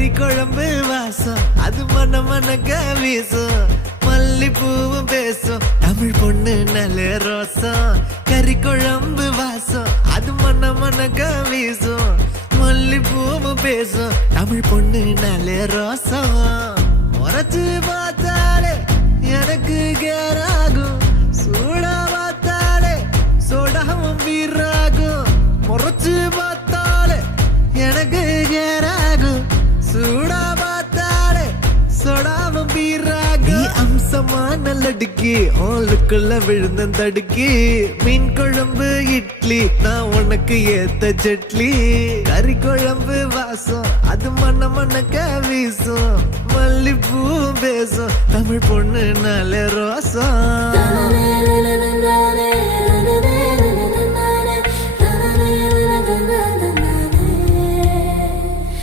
கறி குழம்பு வாசம் அது மன மனக்க வீசும் மல்லிப்பூவும் பேசும் தமிழ் பொண்ணு நல்ல ரோசம் கறி குழம்பு வாசம் அது மன மனக்க வீசும் மல்லிப்பூவும் பேசும் தமிழ் பொண்ணு நல்ல ரோசம் உரைச்சு பார்த்தாலே எனக்கு கேராகும் சூடா பார்த்தாலே சோடாவும் வீராகும் முறைச்சு பார்த்தாலே எனக்கு கேராகும் சூடா பார்த்தாலே சோடாவும் வீராகும் நீ அம்சமான லடுக்கி ஆளுக்குள்ள விழுந்த தடுக்கி மீன் குழம்பு இட்லி நான் உனக்கு ஏத்த சட்லி கறி குழம்பு வாசம் அது மன மனக்க வீசும் மல்லிப்பூ பேசும் தமிழ் பொண்ணு நல்ல ரோசம்